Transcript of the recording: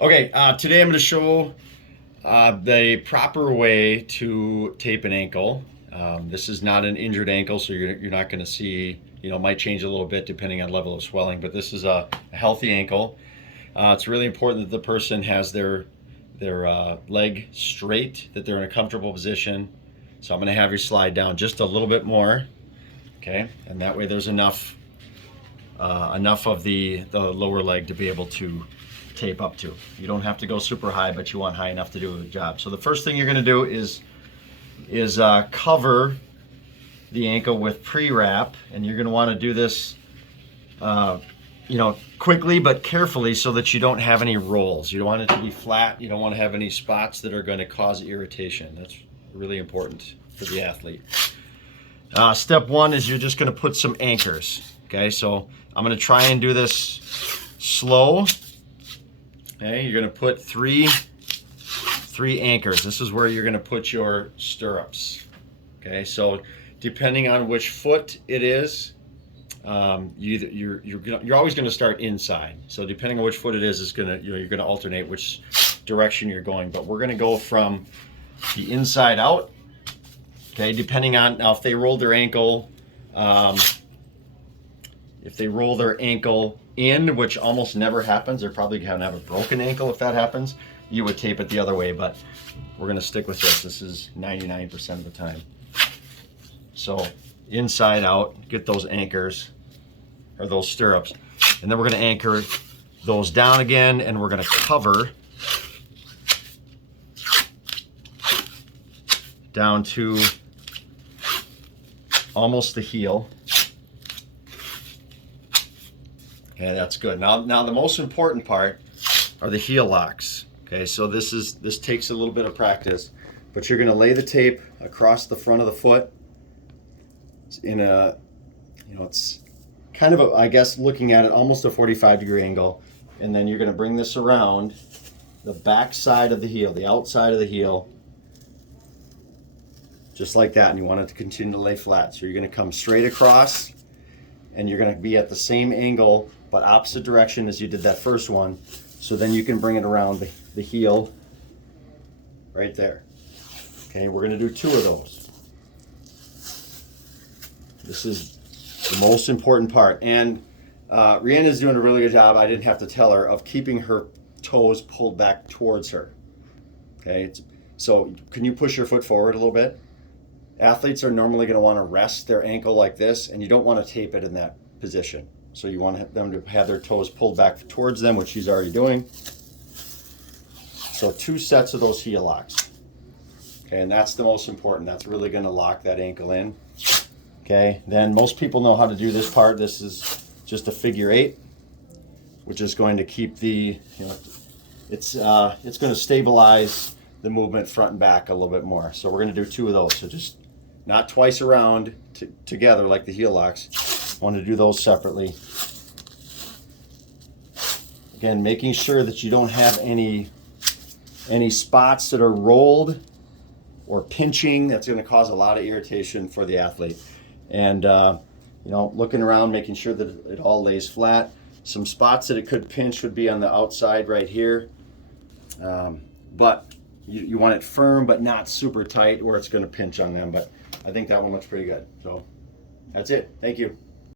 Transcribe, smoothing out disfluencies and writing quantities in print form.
Okay, today I'm going to show the proper way to tape an ankle. This is not an injured ankle, so you're not going to see, might change a little bit depending on level of swelling, but this is a healthy ankle. It's really important that the person has their leg straight, that they're in a comfortable position. So I'm going to have you slide down just a little bit more, okay? And that way there's enough of the lower leg to be able to tape up to. You don't have to go super high, but you want high enough to do the job. So the first thing you're going to do is cover the ankle with pre-wrap, and you're going to want to do this quickly but carefully so that you don't have any rolls. You don't want it to be flat. You don't want to have any spots that are going to cause irritation. That's really important for the athlete. Step one is you're just going to put some anchors. Okay, so I'm going to try and do this slow. Okay, you're going to put three anchors. This is where you're going to put your stirrups. Okay, so depending on which foot it is, you're always going to start inside. So depending on which foot it is, you're going to alternate which direction you're going. But we're going to go from the inside out. Okay, depending on now if they roll their ankle. If they roll their ankle in, which almost never happens, they're probably going to have a broken ankle if that happens, you would tape it the other way, but we're going to stick with this. This is 99% of the time. So inside out, get those anchors, or those stirrups, and then we're going to anchor those down again, and we're going to cover down to almost the heel. Okay, that's good. Now the most important part are the heel locks. Okay, so this takes a little bit of practice, but you're going to lay the tape across the front of the foot. It's in a, it's kind of a, I guess looking at it, almost a 45-degree angle, and then you're going to bring this around the back side of the heel, the outside of the heel, just like that, and you want it to continue to lay flat. So you're going to come straight across, and you're going to be at the same angle but opposite direction as you did that first one. So then you can bring it around the heel right there. Okay, we're going to do 2 of those. This is the most important part. And Rhiannon's doing a really good job, I didn't have to tell her, of keeping her toes pulled back towards her. Okay, so can you push your foot forward a little bit? Athletes are normally going to want to rest their ankle like this, and you don't want to tape it in that position. So you want them to have their toes pulled back towards them, which she's already doing. So 2 sets of those heel locks. Okay, and that's the most important. That's really going to lock that ankle in. Okay, then most people know how to do this part. This is just a figure 8, which is going to keep the, it's going to stabilize the movement front and back a little bit more. So we're going to do 2 of those. So just not twice around together like the heel locks. Want to do those separately. Again, making sure that you don't have any spots that are rolled or pinching. That's going to cause a lot of irritation for the athlete. And looking around, making sure that it all lays flat. Some spots that it could pinch would be on the outside right here. But you want it firm but not super tight where it's going to pinch on them. But I think that one looks pretty good. So that's it. Thank you.